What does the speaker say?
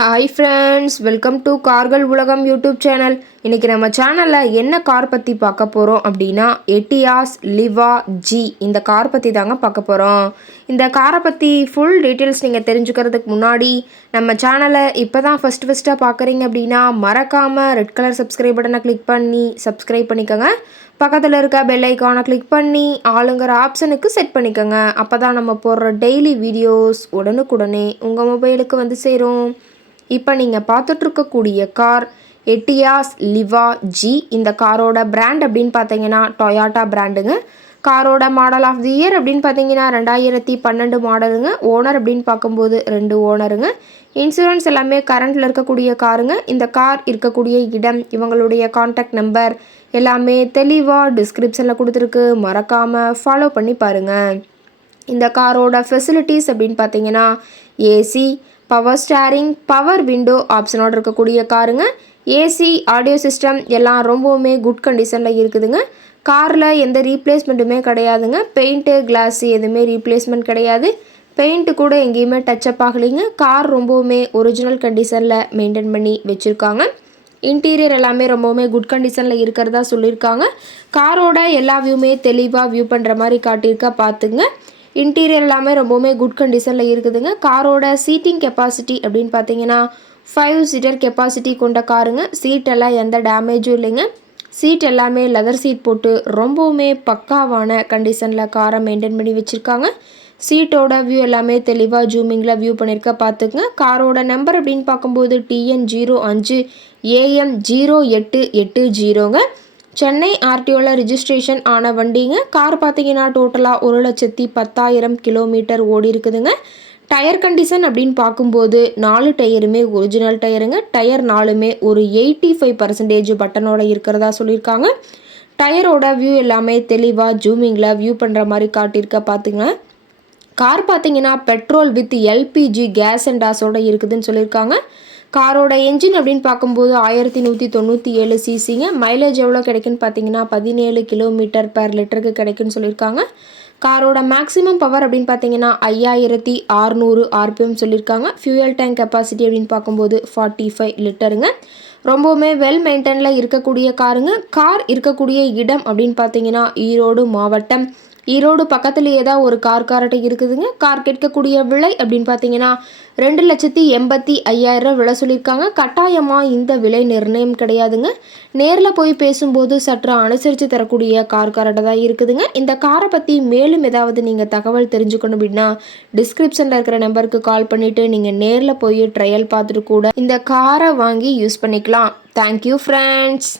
Hi friends, welcome to கார்கள் உலகம் YouTube channel. இன்றைக்கி நம்ம சேனலில் என்ன கார் பற்றி பார்க்க போகிறோம் அப்படின்னா எட்டியாஸ் லிவா ஜி இந்த கார் பற்றி தாங்க பார்க்க போகிறோம். இந்த காரை பற்றி ஃபுல் டீட்டெயில்ஸ் நீங்கள் தெரிஞ்சுக்கிறதுக்கு முன்னாடி நம்ம சேனலை இப்போ தான் ஃபஸ்ட்டாக பார்க்குறீங்க அப்படின்னா மறக்காமல் ரெட் கலர் சப்ஸ்கிரைப் பட்டனை கிளிக் பண்ணி சப்ஸ்கிரைப் பண்ணிக்கோங்க. பக்கத்தில் இருக்க பெல் ஐக்கானை கிளிக் பண்ணி ஆளுங்கிற ஆப்ஷனுக்கு செட் பண்ணிக்கோங்க. அப்போ தான் நம்ம போடுற டெய்லி வீடியோஸ் உடனுக்குடனே உங்கள் மொபைலுக்கு வந்து சேரும். இப்போ நீங்கள் பார்த்துட்ருக்கக்கூடிய கார் எட்டியாஸ் லிவா ஜி. இந்த காரோட பிராண்ட் அப்படின்னு பார்த்தீங்கன்னா டொயாட்டா பிராண்டுங்க. காரோட மாடல் ஆஃப் தி இயர் அப்படின்னு பார்த்தீங்கன்னா 2012 மாடலுங்க. ஓனர் அப்படின்னு பார்க்கும்போது 2 ஓனருங்க. இன்சூரன்ஸ் எல்லாமே கரண்டில் இருக்கக்கூடிய காருங்க. இந்த கார் இருக்கக்கூடிய இடம், இவங்களுடைய கான்டாக்ட் நம்பர் எல்லாமே தெளிவாக டிஸ்கிரிப்ஷனில் கொடுத்துருக்கு. மறக்காமல் ஃபாலோ பண்ணி பாருங்கள். இந்த காரோட ஃபெசிலிட்டிஸ் அப்படின்னு பார்த்தீங்கன்னா AC, power steering, power window ஆப்ஷனோடு இருக்கக்கூடிய காருங்க. ஏசி, ஆடியோ சிஸ்டம் எல்லாம் ரொம்பவுமே குட் கண்டிஷனில் இருக்குதுங்க. காரில் எந்த ரீப்ளேஸ்மெண்ட்டுமே கிடையாதுங்க. பெயிண்ட்டு, கிளாஸு எதுவுமே ரீப்ளேஸ்மெண்ட் கிடையாது. பெயிண்ட்டு கூட எங்கேயுமே டச்சப் ஆகலைங்க. கார் ரொம்பவுமே ஒரிஜினல் கண்டிஷனில் மெயின்டைன் பண்ணி வச்சுருக்காங்க. இன்டீரியர் எல்லாமே ரொம்பவுமே குட் கண்டிஷனில் இருக்கிறதா சொல்லியிருக்காங்க. காரோட எல்லா வியூமே தெளிவாக வியூ பண்ணுற மாதிரி காட்டியிருக்கா பார்த்துங்க. இன்டீரியர் எல்லாமே ரொம்பவுமே குட் கண்டிஷனில் இருக்குதுங்க. காரோட சீட்டிங் கெப்பாசிட்டி அப்படின்னு பார்த்தீங்கன்னா 5 சீட்டர் கெப்பாசிட்டி கொண்ட காருங்க. சீட்டெல்லாம் எந்த டேமேஜும் இல்லைங்க. சீட் எல்லாமே லெதர் சீட் போட்டு ரொம்பவுமே பக்காவான கண்டிஷனில் காரை மெயின்டைன் பண்ணி வச்சுருக்காங்க. சீட்டோட வியூ எல்லாமே தெளிவாக ஜூமிங்கில் வியூ பண்ணியிருக்க பார்த்துக்குங்க. காரோட நம்பர் அப்படின்னு பார்க்கும்போது TN05 AM 0880ங்க. சென்னை ஆர்டிஓவில் ரிஜிஸ்ட்ரேஷன் ஆன வண்டிங்க. கார் பார்த்தீங்கன்னா டோட்டலாக 1,10,000 கிலோமீட்டர் ஓடி இருக்குதுங்க. டயர் கண்டிஷன் அப்படின்னு பார்க்கும்போது 4 டயருமே ஒரிஜினல் டயருங்க. டயர் 4மே ஒரு 85% பட்டனோட இருக்கிறதா சொல்லியிருக்காங்க. டயரோட வியூ எல்லாமே தெளிவாக ஜூமிங்கில் வியூ பண்ணுற மாதிரி காட்டியிருக்க பார்த்துங்க. கார் பார்த்தீங்கன்னா petrol with LPG gas and டாஸோட இருக்குதுன்னு சொல்லியிருக்காங்க. காரோட என்ஜின் அப்படின்னு பார்க்கும்போது 1197 சிசிங்க. மைலேஜ் எவ்வளோ கிடைக்குன்னு பார்த்தீங்கன்னா 17 கிலோமீட்டர் பெர் லிட்டருக்கு கிடைக்குன்னு சொல்லியிருக்காங்க. காரோட மேக்ஸிமம் பவர் அப்படின்னு பார்த்தீங்கன்னா 5600 RPM சொல்லியிருக்காங்க. ஃபியூயல் டேங்க் கெப்பாசிட்டி அப்படின்னு பார்க்கும்போது 45 லிட்டருங்க. ரொம்பவுமே வெல் மெயின்டைனில் இருக்கக்கூடிய காருங்க. கார் இருக்கக்கூடிய இடம் அப்படின்னு பார்த்தீங்கன்னா ஈரோடு மாவட்டம். ஈரோடு பக்கத்துலேயே தான் ஒரு கார்கிட்ட இருக்குதுங்க. கார் கேட்கக்கூடிய விலை அப்படின்னு பார்த்தீங்கன்னா 2,85,000 விலை சொல்லியிருக்காங்க. கட்டாயமாக இந்த விலை நிர்ணயம் கிடையாதுங்க. நேரில் போய் பேசும்போது சற்று அனுசரித்து தரக்கூடிய கார்கிட்ட தான் இருக்குதுங்க. இந்த காரை பற்றி மேலும் ஏதாவது நீங்கள் தகவல் தெரிஞ்சுக்கணும் அப்படின்னா டிஸ்கிரிப்ஷனில் இருக்கிற நம்பருக்கு கால் பண்ணிவிட்டு நீங்கள் நேரில் போய் ட்ரையல் பார்த்துட்டு கூட இந்த காரை வாங்கி யூஸ் பண்ணிக்கலாம். Thank you friends.